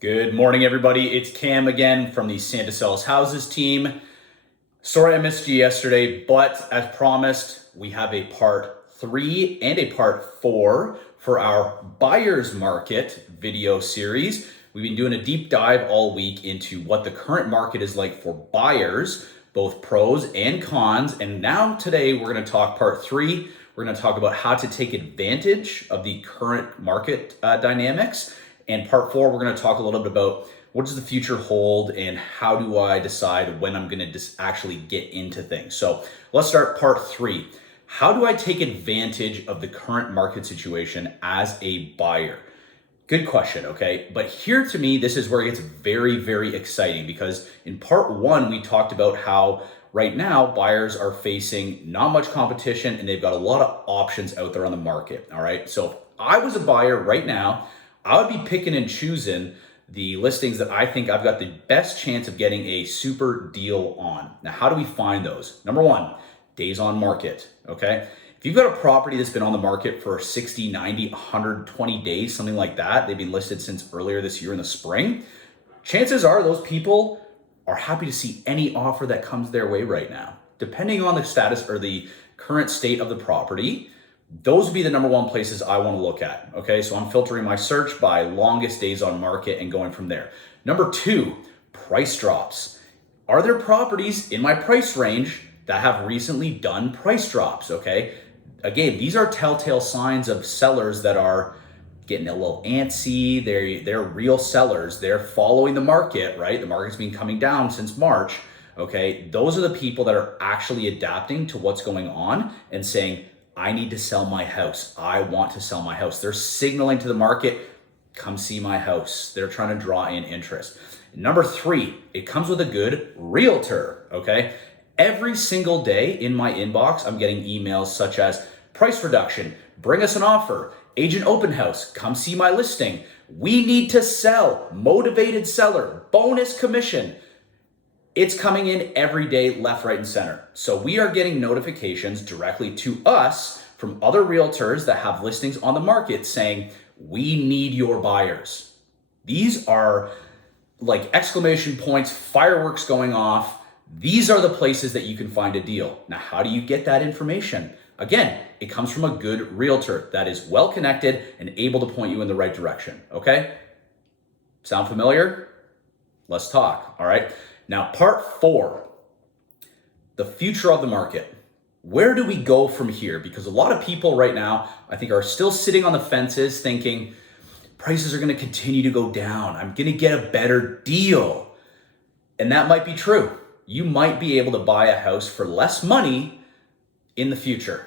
Good morning, everybody. It's Cam again from the Santa Sells Houses team. Sorry I missed you yesterday, but as promised, we have a part 3 and a part 4 for our buyer's market video series. We've been doing a deep dive all week into what the current market is like for buyers, both pros and cons. And now today we're going to talk part 3. We're going to talk about how to take advantage of the current market dynamics. And part 4, we're going to talk a little bit about what does the future hold and how do I decide when I'm going to actually get into things. So let's start part 3. How do I take advantage of the current market situation as a buyer? Good question, okay? But here to me, this is where it gets very, very exciting because in part 1, we talked about how right now buyers are facing not much competition and they've got a lot of options out there on the market, all right? So if I was a buyer right now, I would be picking and choosing the listings that I think I've got the best chance of getting a super deal on. Now, how do we find those? Number 1, days on market, okay? If you've got a property that's been on the market for 60, 90, 120 days, something like that, they've been listed since earlier this year in the spring, chances are those people are happy to see any offer that comes their way right now. Depending on the status or the current state of the property, those would be the number 1 places I want to look at. Okay, so I'm filtering my search by longest days on market and going from there. Number 2, price drops. Are there properties in my price range that have recently done price drops? Okay, again, these are telltale signs of sellers that are getting a little antsy. They're real sellers. They're following the market, right? The market's been coming down since March. Okay, those are the people that are actually adapting to what's going on and saying, I need to sell my house. I want to sell my house. They're signaling to the market, come see my house. They're trying to draw in interest. Number 3, it comes with a good realtor, okay? Every single day in my inbox, I'm getting emails such as price reduction, bring us an offer, agent open house, come see my listing. We need to sell, motivated seller, bonus commission. It's coming in every day, left, right, and center. So we are getting notifications directly to us from other realtors that have listings on the market saying, we need your buyers. These are like exclamation points, fireworks going off. These are the places that you can find a deal. Now, how do you get that information? Again, it comes from a good realtor that is well connected and able to point you in the right direction, okay? Sound familiar? Let's talk, all right? Now, part 4, the future of the market. Where do we go from here? Because a lot of people right now, I think, are still sitting on the fences thinking prices are going to continue to go down. I'm going to get a better deal. And that might be true. You might be able to buy a house for less money in the future,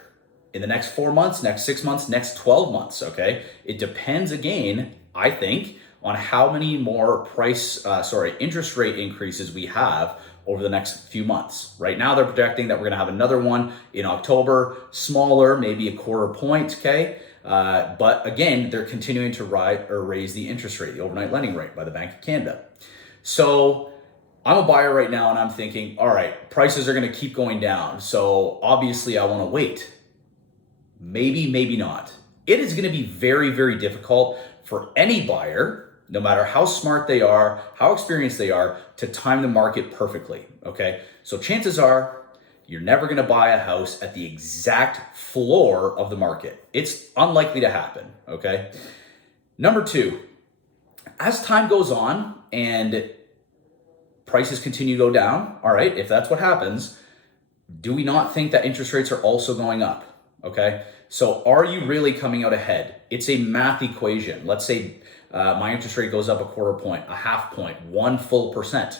in the next 4 months, next 6 months, next 12 months, okay? It depends, again, I think, on how many more interest rate increases we have over the next few months. Right now, they're projecting that we're going to have another one in October, smaller, maybe a quarter point, okay? But again, they're continuing to raise the interest rate, the overnight lending rate by the Bank of Canada. So I'm a buyer right now and I'm thinking, all right, prices are going to keep going down. So obviously I want to wait. Maybe, maybe not. It is going to be very, very difficult for any buyer, no matter how smart they are, how experienced they are, to time the market perfectly, okay? So chances are you're never gonna buy a house at the exact floor of the market. It's unlikely to happen, okay? Number 2, as time goes on and prices continue to go down, all right, if that's what happens, do we not think that interest rates are also going up, okay? So are you really coming out ahead? It's a math equation. Let's say my interest rate goes up a quarter point, a half point, 1 full percent.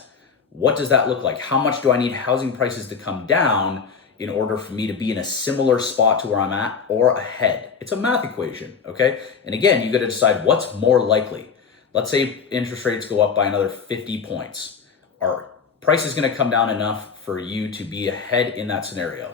What does that look like? How much do I need housing prices to come down in order for me to be in a similar spot to where I'm at or ahead? It's a math equation, okay? And again, you got to decide what's more likely. Let's say interest rates go up by another 50 points. Are prices going to come down enough for you to be ahead in that scenario?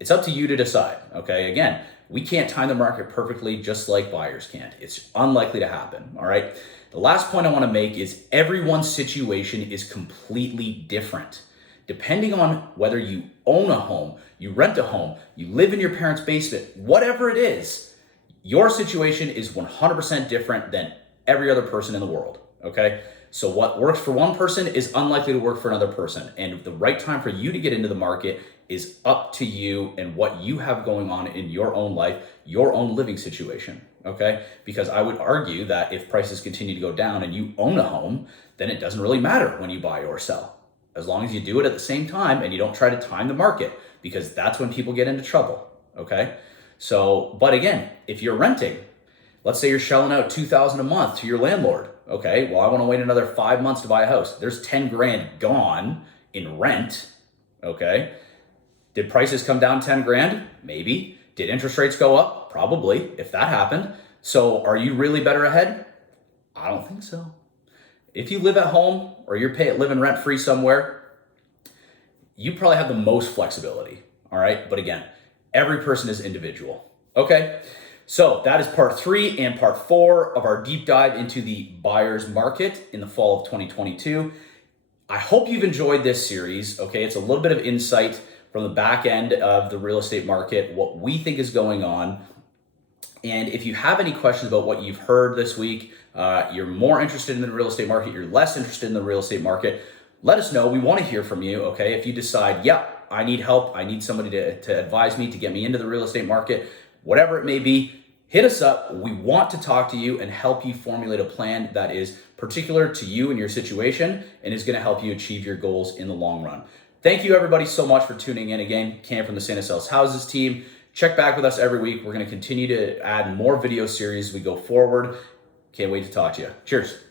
It's up to you to decide, okay? Again, we can't time the market perfectly just like buyers can't. It's unlikely to happen, all right? The last point I want to make is everyone's situation is completely different. Depending on whether you own a home, you rent a home, you live in your parents' basement, whatever it is, your situation is 100% different than every other person in the world, okay? So what works for one person is unlikely to work for another person. And the right time for you to get into the market is up to you and what you have going on in your own life, your own living situation, okay? Because I would argue that if prices continue to go down and you own a home, then it doesn't really matter when you buy or sell, as long as you do it at the same time and you don't try to time the market, because that's when people get into trouble, okay? So, but again, if you're renting, let's say you're shelling out $2,000 a month to your landlord. Okay, well, I want to wait another 5 months to buy a house. There's 10 grand gone in rent. Okay, did prices come down 10 grand? Maybe. Did interest rates go up? Probably, if that happened. So are you really better ahead? I don't think so. If you live at home or you're living rent free somewhere, you probably have the most flexibility. All right, but again, every person is individual. Okay. So that is part 3 and part 4 of our deep dive into the buyer's market in the fall of 2022. I hope you've enjoyed this series. Okay, it's a little bit of insight from the back end of the real estate market, what we think is going on. And if you have any questions about what you've heard this week, you're more interested in the real estate market, you're less interested in the real estate market, let us know. We want to hear from you. Okay, if you decide, yeah, I need help, I need somebody to advise me to get me into the real estate market, whatever it may be, hit us up. We want to talk to you and help you formulate a plan that is particular to you and your situation and is going to help you achieve your goals in the long run. Thank you everybody so much for tuning in. Again, Cam from the Santa Cells Houses team. Check back with us every week. We're going to continue to add more video series as we go forward. Can't wait to talk to you. Cheers.